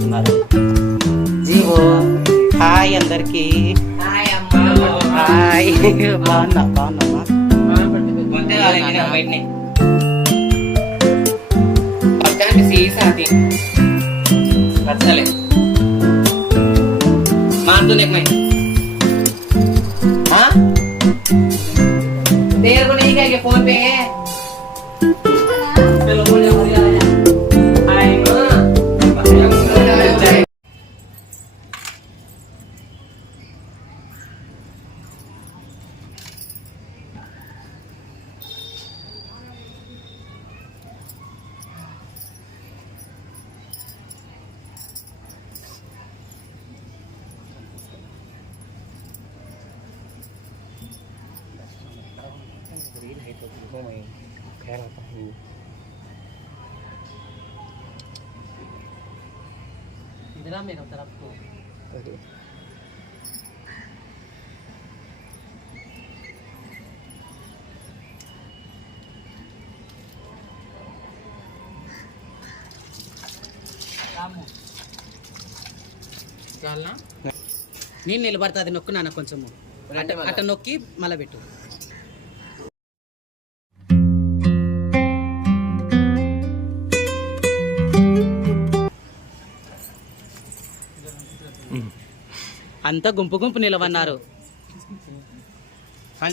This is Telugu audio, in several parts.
చేస్తున్నారు. జీవో హాయ్ అందరికి. హాయ్ బాగున్నామ్మా. देर को नहीं कहेंगे फोन पे है चलो मुझे हो गया हाय इधर मेरा तरफ को నేను నిలబడుతుంది నొక్కు నాన్న కొంచెము అట్ట నొక్కి మళ్ళీ పెట్టు. అంతా గుంపు గుంపు నిలవన్నారు.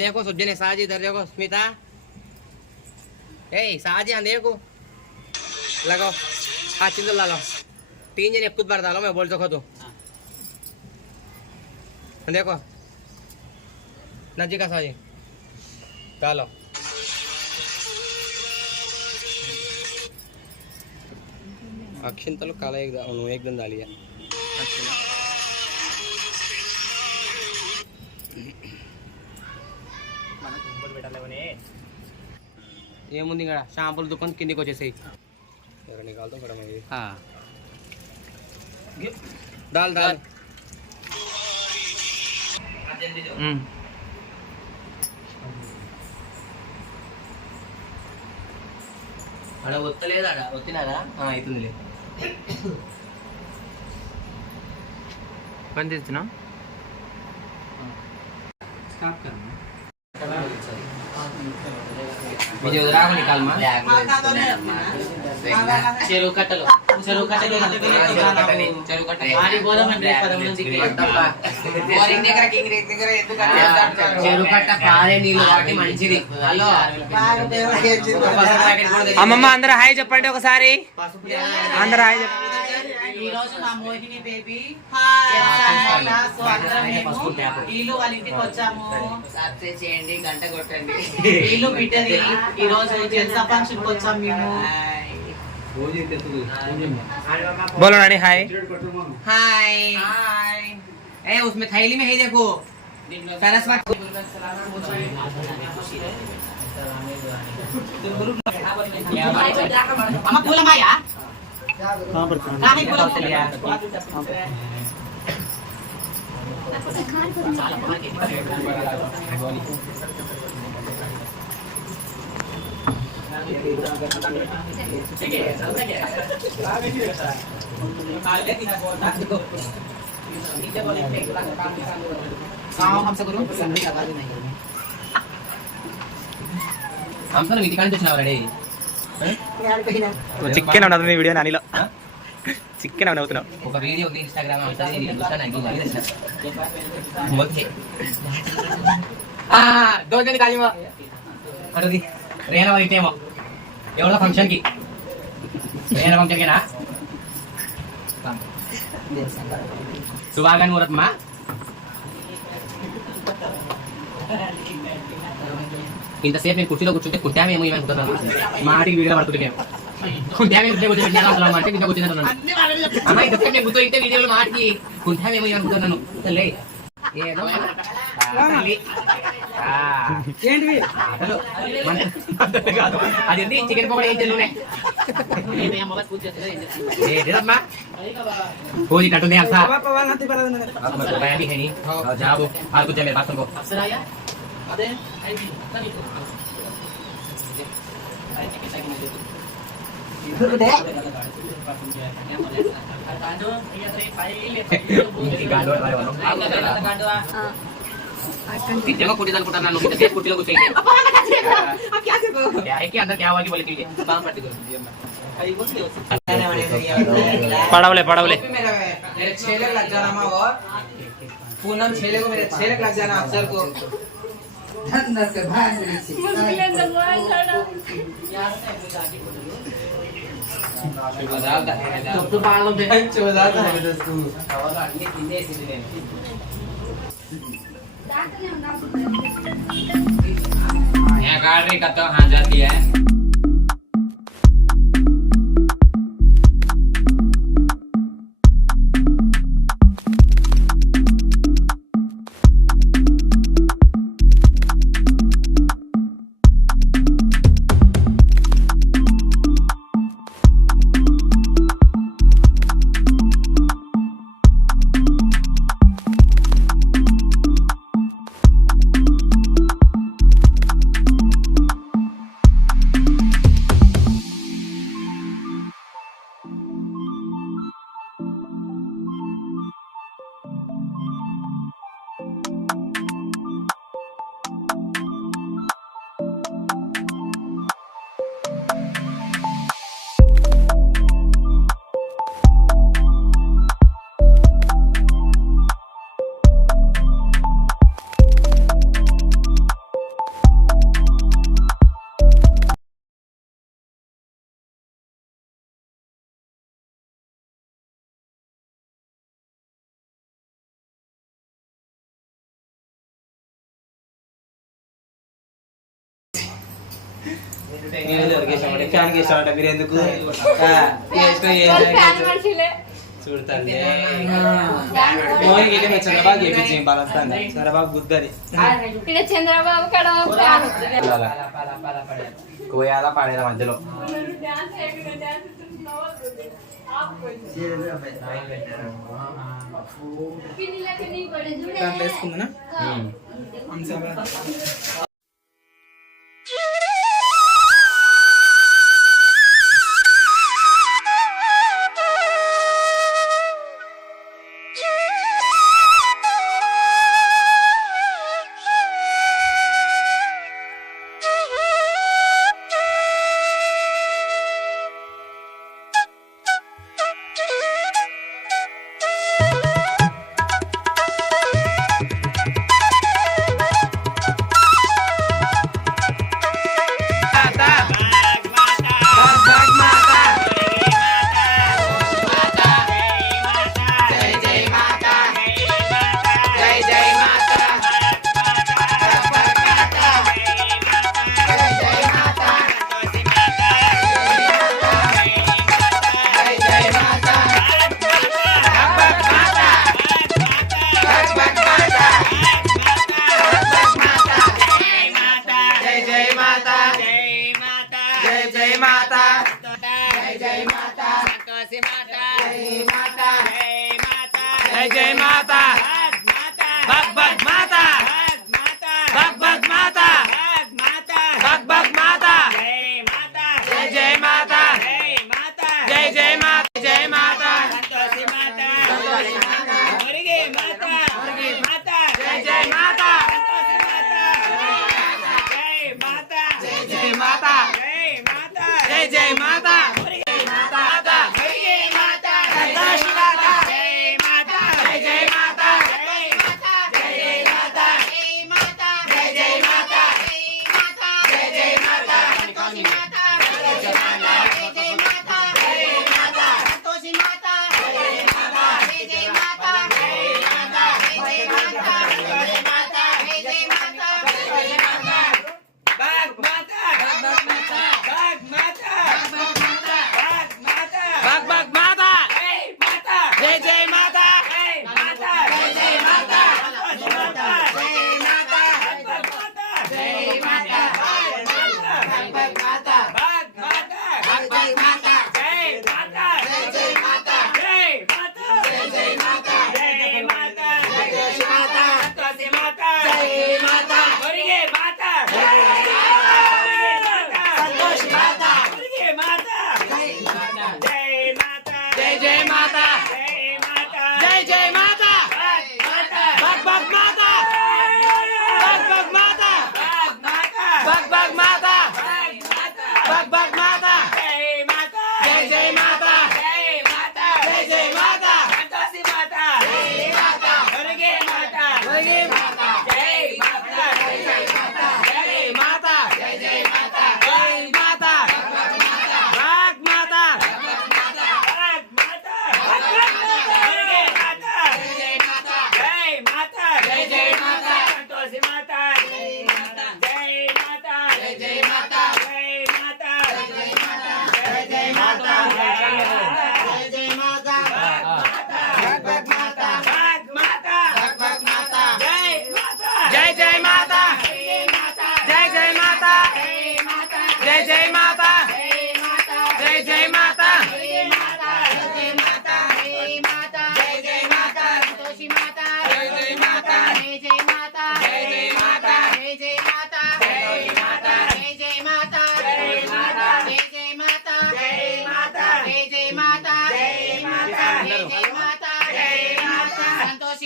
देखो सुजन है साजी इधर देखो स्मिता ए साजी हाँ देखो लगाओ हाथ चिंदल लगाओ 3 जने खुद बार डालो मैं बोल सको तो देखो नजी का साजी डालो अक्षिंतलो काला एकदम डालिए ఏముంది ఇక్కడ షాంపూల దుకాణం కిందికి వచ్చేసాయి దాల్ దాల్ అక్కడ ఒత్తలేదా ఒత్తినారా అవుతుందిలే పని చేస్తున్నా స్టాప్ కరన్నా मुझे उधर आगे निकाल मां చెరువు కట్టలు ఆడి పోదామంటే 11 కి బోరింగ్ దగ్గర కింగ్ దగ్గర ఎందుకంటే చెరువు కట్ట పారే నీళ్ళు వాటి మంచిది. హలో అమ్మమ్మ అందరూ హాయ్ చెప్పండి ఒకసారి. అందరూ హాయ్ చెప్పండి. ఈ రోజు మా మోహిని బేబీ ఇల్లు వాళ్ళ ఇంటికి వచ్చాము. సబ్స్క్రైబ్ చేయండి, గంట కొట్టండి. ఇల్లు బిడ్డది ఈ రోజు జల్సా ఫంక్షన్ కి వచ్చాము మేము. बोलो रानी हाय हाय हाय ए उसमें थैली में है देखो सरस्वती अम्मा बोला माया कहां पर काहे बोला चलिए हमसे करो संडे का आवाज नहीं हमसे ना मीटिंग करने चलना रेडी చికెన్ ఉన్నది వీడియో నానిలో చికెన్ అవుతున్నావు ఒక వీడియో ఉంది ఇన్‌స్టాగ్రామ్ లో ఉంటది నేను చూస్తాను నాకు ఓకే दो दिन काली में अरे रेना वाली टेमो एवढा फंक्शन की रेना फंक्शन के ना सुभागन मुहूर्त मा ఇంతసేపు నేను కుర్చీలో కూర్చుంటే కుట్టామే ఏమో ఏమనుకుంటున్నాను మా ఆటికి వీడియో పడుతుంటే మేము కుట్టామే కూర్చొని అంటే ఇంత కూర్చున్నాను అమ్మ ఇంతసేపు నేను కూర్చొని వీడియోలో మా ఆటికి కుట్టామే ఏమో ఏమనుకుంటున్నాను తల్లి ఏదో ఏంటివి అది చికెన్ పకోడీ ఏం చెల్లునే పూజీ కట్టుంది అల్సా भी है नहीं जाओ और कुछ मेरे पास तुमको నిజంగా కుట్టింది అనుకుంటున్నాను ఇంతసేపు కుట్టిలో కూర్చోండి అందరు క్యావాకి వాళ్ళకి బాగా పట్టుకో पढ़ावले पढ़ावले मेरे छेले लग जाना माँ और पूनम छेले को मेरे छेले लग जाना अफसर को तो बालों पे यहाँ काट रही कब तक हाँ जाती है ఫ్యాన్ గీసామంట మీరు ఎందుకు చూడతాను చంద్రబాబు చేపించింది బలస్తాను చంద్రబాబు గుద్దది చంద్రబాబు కోయాల పాడేల మధ్యలో వేసుకుందా जय माता भग भग माता भग भग माता भग भग माता जय जय माता जय जय माता जय माता संतोषी माता मुर्गी माता जय जय माता जय माता जय जय माता जय जय माता मुर्गी माता मुर्गी माता संतोषी माता जय माता जय जय माता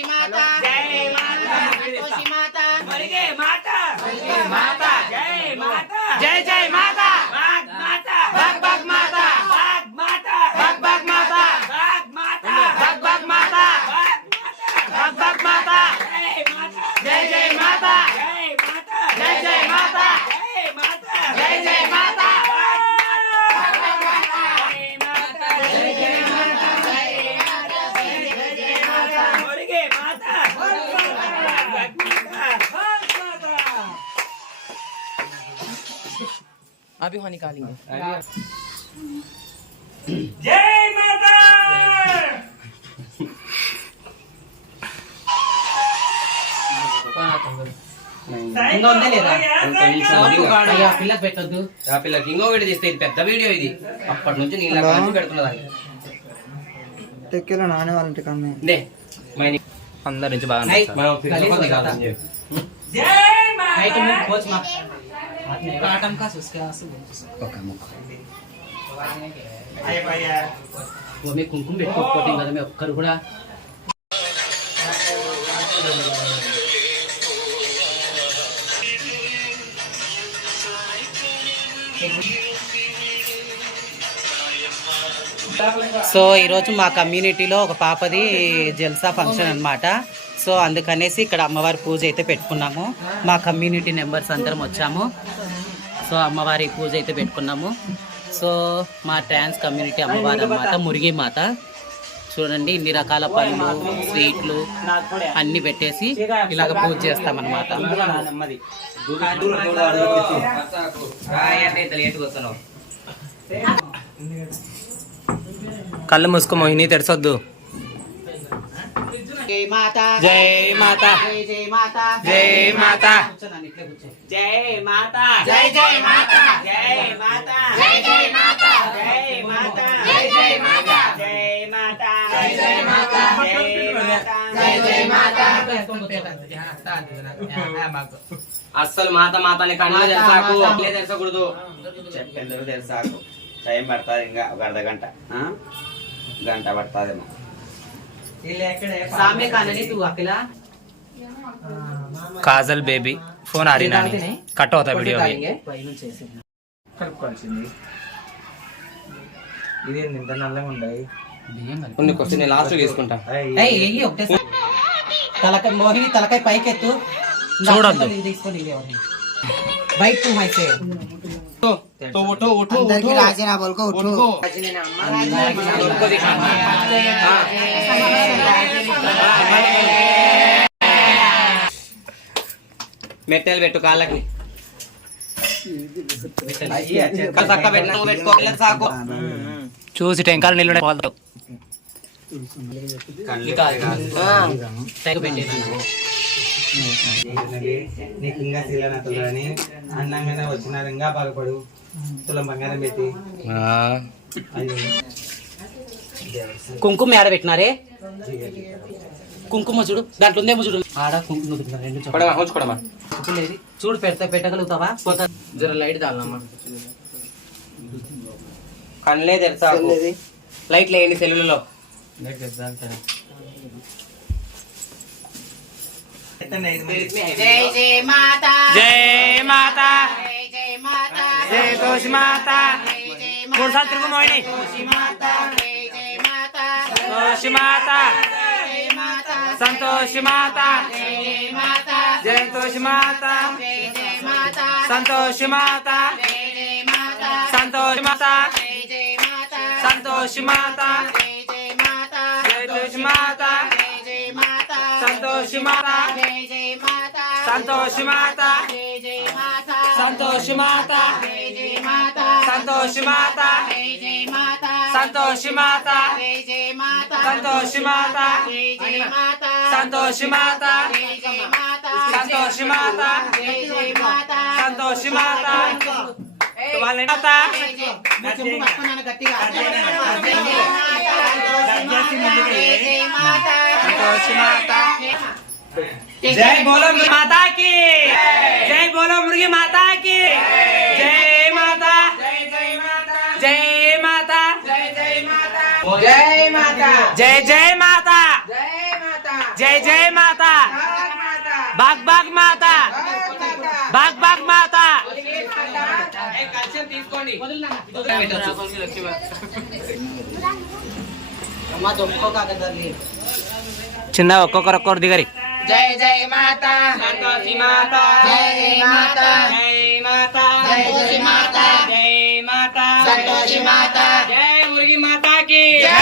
సంతోషి మాత జై మాతా సంతోషి మాత మురిగే మాతా జై మాతా జై జై మాతా బాగ్ మాతా బాగ్ మాతా బాగ్ మాతా బాగ్ మాతా బాగ్ మాతా బాగ్ మాతా బాగ్ మాతా జై జై మాతా జై జై మాతా జై జై మాతా మురిగే మాతా अभी वहाँ निकालेंगे जय माता ఇంకా ఉందా లేదా అయ్యా పిల్లకి పెట్టొద్దు ఆ పిల్లకి ఇంకొకటి తీస్తే ఇది పెద్ద వీడియో ఇది అప్పటి నుంచి నీళ్ళ కలిసి పెడుతున్నది టెక్కేలో నానే వాళ్ళంటే కమ్మే నే అందరి నుంచి బాగా नहीं, మనం गली से निकालता। जय माता नहीं तो मुझे खोज मत काटम का उसके आंसू अरे भैया वो मैं कुमकुम పెట్టుకో కోటింగ్ కదా मैं ఒక్కరు కూడా సో ఈరోజు మా కమ్యూనిటీలో ఒక పాపది జల్సా ఫంక్షన్ అన్నమాట. సో అందుకనేసి ఇక్కడ అమ్మవారి పూజ అయితే పెట్టుకున్నాము. మా కమ్యూనిటీ మెంబర్స్ అందరం వచ్చాము. సో అమ్మవారి పూజ అయితే పెట్టుకున్నాము. సో మా ట్రాన్స్ కమ్యూనిటీ అమ్మవారి అన్నమాట, మురిగి మాత. చూడండి ఇన్ని రకాల పళ్ళు, స్వీట్లు అన్ని పెట్టేసి ఇలాగ పూజ చేస్తామన్నమాట. కళ్ళు మూసుకో మోహిని తెరసొద్దు. జై మాత जय माता జై మాత जय माता ఇట్లే కూర్చో. जय माता जय जय माता जय माता जय जय माता जय माता जय जय माता जय माता जय जय माता जय जय माता అస్సలు మాత మాతని కళ్ళు తెరసాకు, అట్లే తెరసకూడదు. చెప్పేందుకు తెలుసాకు టైం పడుతుంది ఇంకా ఒక అర్ధ గంట గంట పడుతుందేమో. सामने का नहीं तू अकेला కాజల్ బేబీ ఫోన్ ఆ రही नानी कट होता वीडियो अभी కలుపుకోవాల్సింది. ఇది ఇంత నల్లగా ఉన్నాయి. కొన్ని క్వశ్చన్ నేను లాస్ట్ తీసుకుంటా. ఏయ్ ఒకటేసారి తలకాయ మోహిని తలకాయ పైకెత్తు చూడొద్దు. తీసుకొని బైక్ టు మై సే అందరికి రాజీనా బోల్కో ఉठो మెట్టెలు పెట్టు కాళ్ళకి. చక్క పెట్టినా పెట్టుకో, పిల్లలు సాకు. చూసి టెంకాలు నీళ్ళు నీకు ఇంకా శీలనని అన్నంగానే వచ్చినారు ఇంకా బాగుపడు తులం బంగారం పెట్టి కుంకుమ ఆడ పెట్టినారే, కుంకుమ చూడు దాంట్లో ఉందేమో చూడు. ఆడ కుంకుమ పెట్టినారు, రెండు ఉంచుకోడమా చుక్కలు ఏది చూడు. పెట్టగలుగుతావా? జర లైట్ తాగమ్మా. కళ్ళే తెరసాకు, లైట్ లేని సెల్లులలో. జై జై మాత जय माता జై జై మాత जय तोष माता మూడు సార్లు తిరుగు మోహిని జై జై మాత సంతోషి మాత జై జై మాత సంతోషి మాత జై జై మాత సంతోషి మాత జై జై మాత సంతోషి మాత జై జై మాత సంతోషి మాత జై జై మాత జయ తోషి మాత జై జై మాత సంతోషి మాత జై జై మాత సంతోషి మాత జై జై మాత సంతోషి మాత జై జై మాత సంతోషి మాత జై జై మాత సంతోషి మాత జై జై మాత సంతోషి మాత జై జై మాత సంతోషి మాత జై జై మాత సంతోషి మాత జై జై మాత సంతోషి మాత వాళ్ళ మాత చెంపు పట్టుకున్నాను గట్టిగా. సంతోషి మాత जय बोलो मुर्गी माता की जय बोलो मुर्गी माता की जय माता जय जय माता जय माता జై మాత जय जय माता జై మాత जय जय బాగ్ బాగ్ మాత బాగ్ బాగ్ మాత కల్చర్ తీసుకోండి. అమ్మ దొంగకోకాకదల్లి చిన్న ఒక్కొక్కరు దిగరి. జై జై మాత సంతోషి మాత జై మాత జై మాత జై జై మాత జై మాత సంతోషి మాత జై మురుగి మాతాకి జై.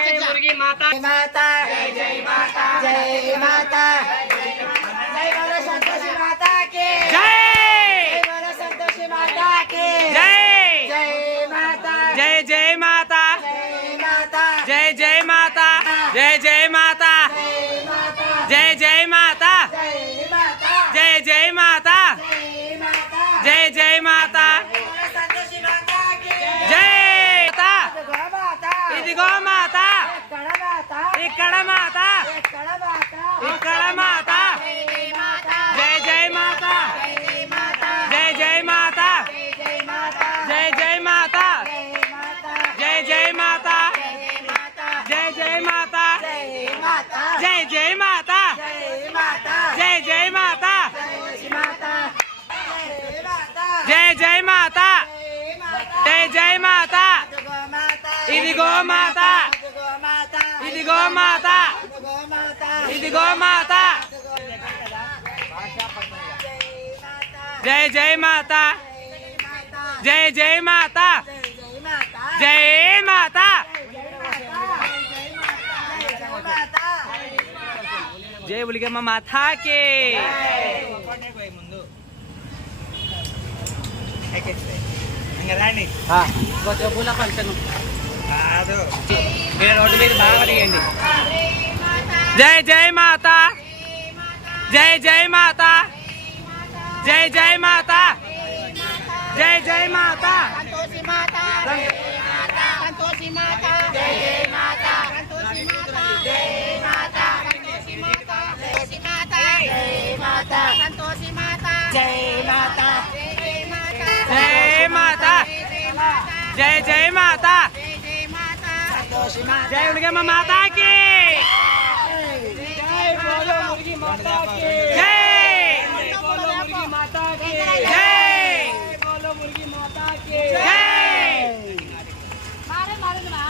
జై మురుగి మాత మాత జై జై మాత జై మాత జై బోలో సంతోషి మాతాకి జై జై బోలో సంతోషి మాతాకి జై జై మాత జై జై మాత జై మాత జై జై మాత జై జై మాత జై మాత జై జై మాత జై జై మాత సంతోషి మాతాకి జై మాత మాత ఇదిగో మాత ఇక్కడ మాత ఇక్కడ మాత ఇక్కడ మాత ఇక్కడ మాత జై జై జై మాత జై జై మాత జై జై మాత జై జై మాత జై జై మాత జై జై మాత జై జై మాత జై జై మాత జై జై మాత ఇదిగో మాత ఇదిగో మాత ఇదిగో మాత జై జై మాత జై జై మాత జై మాత జై ఉలిగమ్మ మాతాకి రండి పూల ఫంక్షన్ కాదు మీరు రోడ్డు మీద బాగా అడిగండి. జై జై మాత జై జై మాత జై జై మాత జై జై మాత సంతోషి మాత సంతోషి మాత జై జై మాత సంతోషి మాత సంతోషి మాత జై మాత సంతోషి మాత జై మాత జై మాత జై మాత జై జై మాత జై మాత సంతోషి మాత జై ఉలిగమ్మ మాతాకి జై బోలో మురిగి మాతాకి జై బోలో మురిగి మాతాకి జై బోలో మురిగి మాతాకి జై మారే మారునా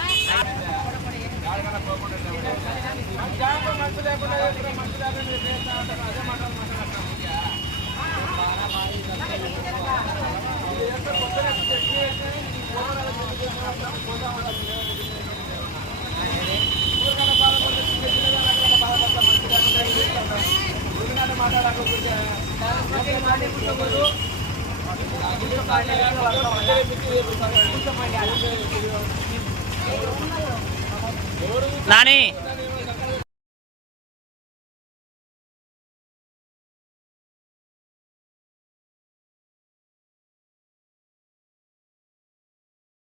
నాని